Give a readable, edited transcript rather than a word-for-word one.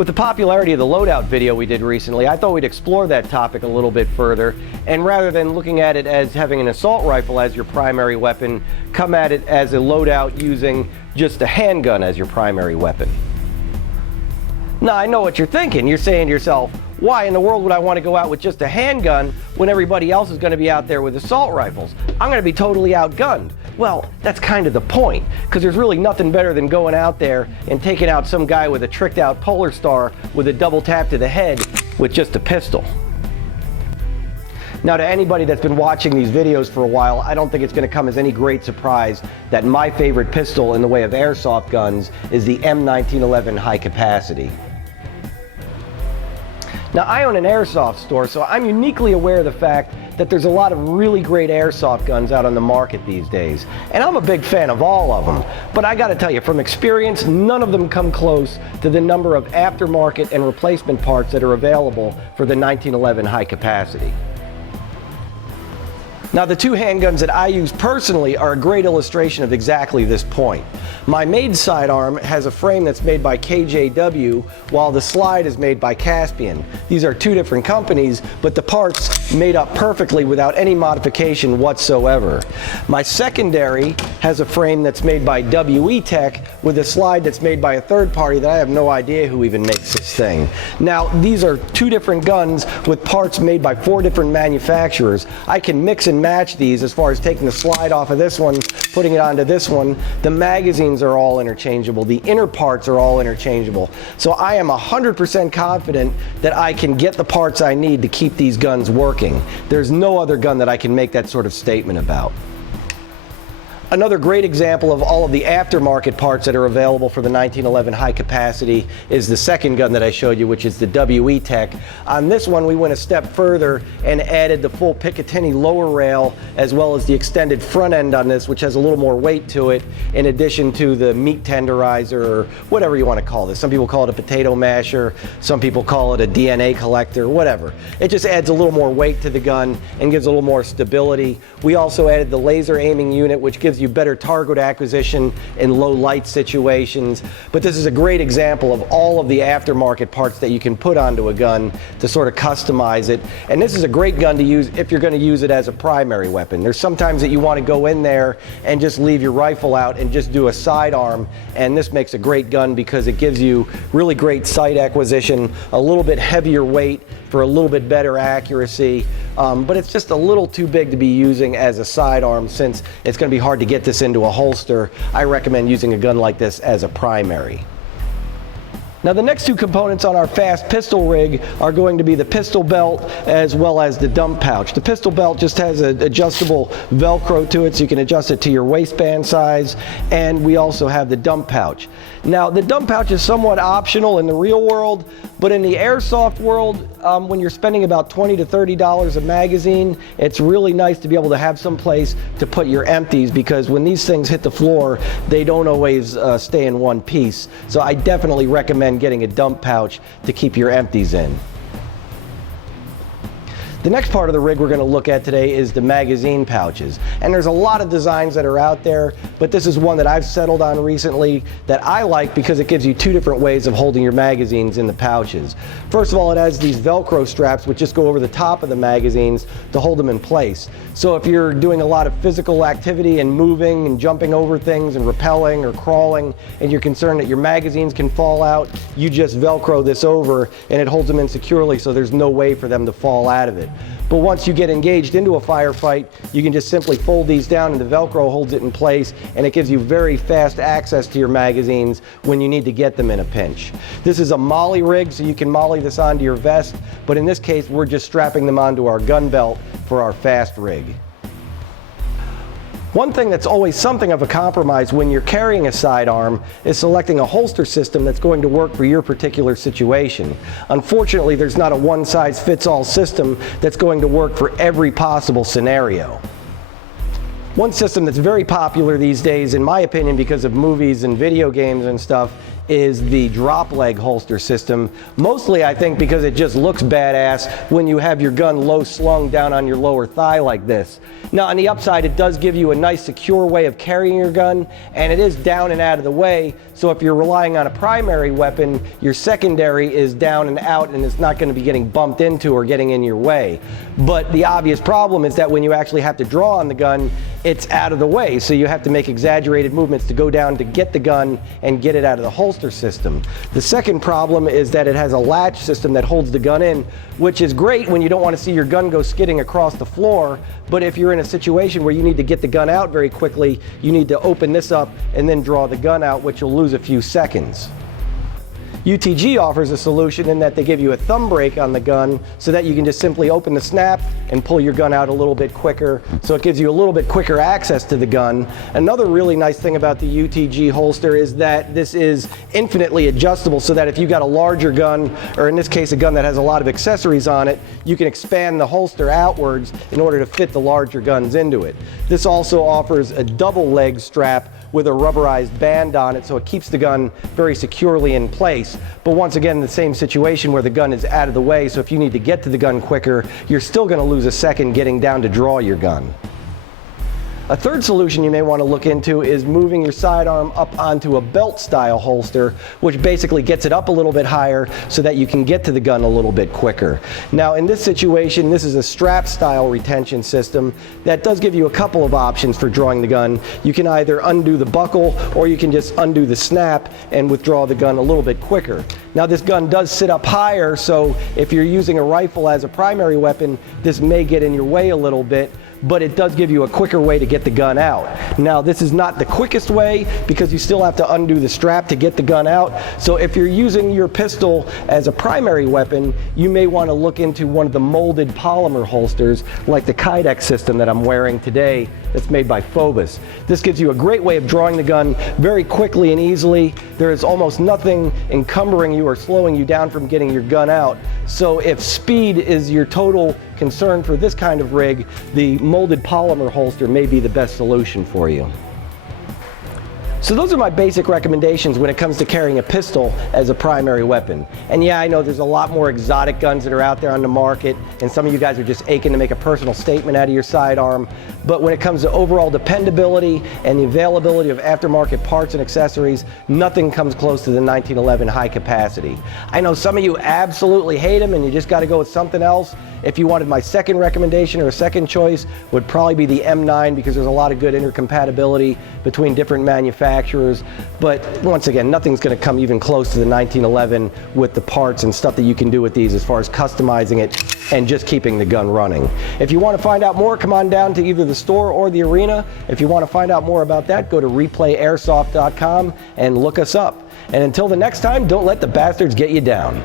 With the popularity of the loadout video we did recently, I thought we'd explore that topic a little bit further, and rather than looking at it as having an assault rifle as your primary weapon, come at it as a loadout using just a handgun as your primary weapon. Now, I know what you're thinking. You're saying to yourself, why in the world would I want to go out with just a handgun when everybody else is going to be out there with assault rifles? I'm going to be totally outgunned. Well, that's kind of the point, because there's really nothing better than going out there and taking out some guy with a tricked out Polar Star with a double tap to the head with just a pistol. Now, to anybody that's been watching these videos for a while, I don't think it's going to come as any great surprise that my favorite pistol in the way of airsoft guns is the M1911 high capacity. Now, I own an airsoft store, so I'm uniquely aware of the fact that there's a lot of really great airsoft guns out on the market these days. And I'm a big fan of all of them. But I gotta tell you, from experience, none of them come close to the number of aftermarket and replacement parts that are available for the 1911 high capacity. Now, the two handguns that I use personally are a great illustration of exactly this point. My main sidearm has a frame that's made by KJW, while the slide is made by Caspian. These are two different companies, but the parts made up perfectly without any modification whatsoever. My secondary has a frame that's made by WE Tech with a slide that's made by a third party that I have no idea who even makes this thing. Now, these are two different guns with parts made by 4 different manufacturers. I can mix and match these as far as taking the slide off of this one, putting it onto this one. The magazines are all interchangeable. The inner parts are all interchangeable. So I am 100% confident that I can get the parts I need to keep these guns working. There's no other gun that I can make that sort of statement about. Another great example of all of the aftermarket parts that are available for the 1911 high capacity is the second gun that I showed you, which is the WE Tech. On this one, we went a step further and added the full Picatinny lower rail as well as the extended front end on this, which has a little more weight to it, in addition to the meat tenderizer, or whatever you want to call this. Some people call it a potato masher, some people call it a DNA collector, whatever. It just adds a little more weight to the gun and gives a little more stability. We also added the laser aiming unit, which gives you better target acquisition in low light situations. But this is a great example of all of the aftermarket parts that you can put onto a gun to sort of customize it. And this is a great gun to use if you're going to use it as a primary weapon. There's sometimes that you want to go in there and just leave your rifle out and just do a sidearm, and this makes a great gun because it gives you really great sight acquisition, a little bit heavier weight for a little bit better accuracy, but it's just a little too big to be using as a sidearm since it's going to be hard to get this into a holster. I recommend using a gun like this as a primary. Now, the next two components on our fast pistol rig are going to be the pistol belt as well as the dump pouch. The pistol belt just has an adjustable Velcro to it, so you can adjust it to your waistband size, and we also have the dump pouch. Now, the dump pouch is somewhat optional in the real world, but in the airsoft world, when you're spending about $20 to $30 a magazine, it's really nice to be able to have some place to put your empties, because when these things hit the floor, they don't always stay in one piece. So I definitely recommend getting a dump pouch to keep your empties in. The next part of the rig we're going to look at today is the magazine pouches. And there's a lot of designs that are out there, but this is one that I've settled on recently that I like because it gives you two different ways of holding your magazines in the pouches. First of all, it has these Velcro straps which just go over the top of the magazines to hold them in place. So if you're doing a lot of physical activity and moving and jumping over things and rappelling or crawling, and you're concerned that your magazines can fall out, you just Velcro this over and it holds them in securely, so there's no way for them to fall out of it. But once you get engaged into a firefight, you can just simply fold these down and the Velcro holds it in place, and it gives you very fast access to your magazines when you need to get them in a pinch. This is a molly rig, so you can molly this onto your vest, but in this case we're just strapping them onto our gun belt for our fast rig. One thing that's always something of a compromise when you're carrying a sidearm is selecting a holster system that's going to work for your particular situation. Unfortunately, there's not a one-size-fits-all system that's going to work for every possible scenario. One system that's very popular these days, in my opinion, because of movies and video games and stuff, is the drop leg holster system. Mostly I think because it just looks badass when you have your gun low slung down on your lower thigh like this. Now on the upside, it does give you a nice secure way of carrying your gun, and it is down and out of the way, so if you're relying on a primary weapon, your secondary is down and out and it's not going to be getting bumped into or getting in your way. But the obvious problem is that when you actually have to draw on the gun, it's out of the way, so you have to make exaggerated movements to go down to get the gun and get it out of the holster system. The second problem is that it has a latch system that holds the gun in, which is great when you don't want to see your gun go skidding across the floor, but if you're in a situation where you need to get the gun out very quickly, you need to open this up and then draw the gun out, which you'll lose a few seconds. UTG offers a solution in that they give you a thumb brake on the gun so that you can just simply open the snap and pull your gun out a little bit quicker, so it gives you a little bit quicker access to the gun. Another really nice thing about the UTG holster is that this is infinitely adjustable, so that if you got a larger gun, or in this case a gun that has a lot of accessories on it, you can expand the holster outwards in order to fit the larger guns into it. This also offers a double leg strap with a rubberized band on it, so it keeps the gun very securely in place. But once again, the same situation where the gun is out of the way, so if you need to get to the gun quicker, you're still going to lose a second getting down to draw your gun. A third solution you may want to look into is moving your sidearm up onto a belt style holster, which basically gets it up a little bit higher so that you can get to the gun a little bit quicker. Now in this situation, this is a strap style retention system that does give you a couple of options for drawing the gun. You can either undo the buckle, or you can just undo the snap and withdraw the gun a little bit quicker. Now this gun does sit up higher, so if you're using a rifle as a primary weapon, this may get in your way a little bit, but it does give you a quicker way to get the gun out. Now this is not the quickest way because you still have to undo the strap to get the gun out. So if you're using your pistol as a primary weapon, you may want to look into one of the molded polymer holsters like the Kydex system that I'm wearing today that's made by Phobos. This gives you a great way of drawing the gun very quickly and easily. There is almost nothing encumbering you or slowing you down from getting your gun out. So if speed is your total concern for this kind of rig, the molded polymer holster may be the best solution for you. So those are my basic recommendations when it comes to carrying a pistol as a primary weapon. And yeah, I know there's a lot more exotic guns that are out there on the market, and some of you guys are just aching to make a personal statement out of your sidearm. But when it comes to overall dependability and the availability of aftermarket parts and accessories, nothing comes close to the 1911 high capacity. I know some of you absolutely hate them and you just got to go with something else. If you wanted my second recommendation or a second choice, would probably be the M9, because there's a lot of good intercompatibility between different manufacturers. But once again, nothing's going to come even close to the 1911 with the parts and stuff that you can do with these as far as customizing it and just keeping the gun running. If you want to find out more, come on down to either the store or the arena. If you want to find out more about that, go to replayairsoft.com and look us up. And until the next time, don't let the bastards get you down.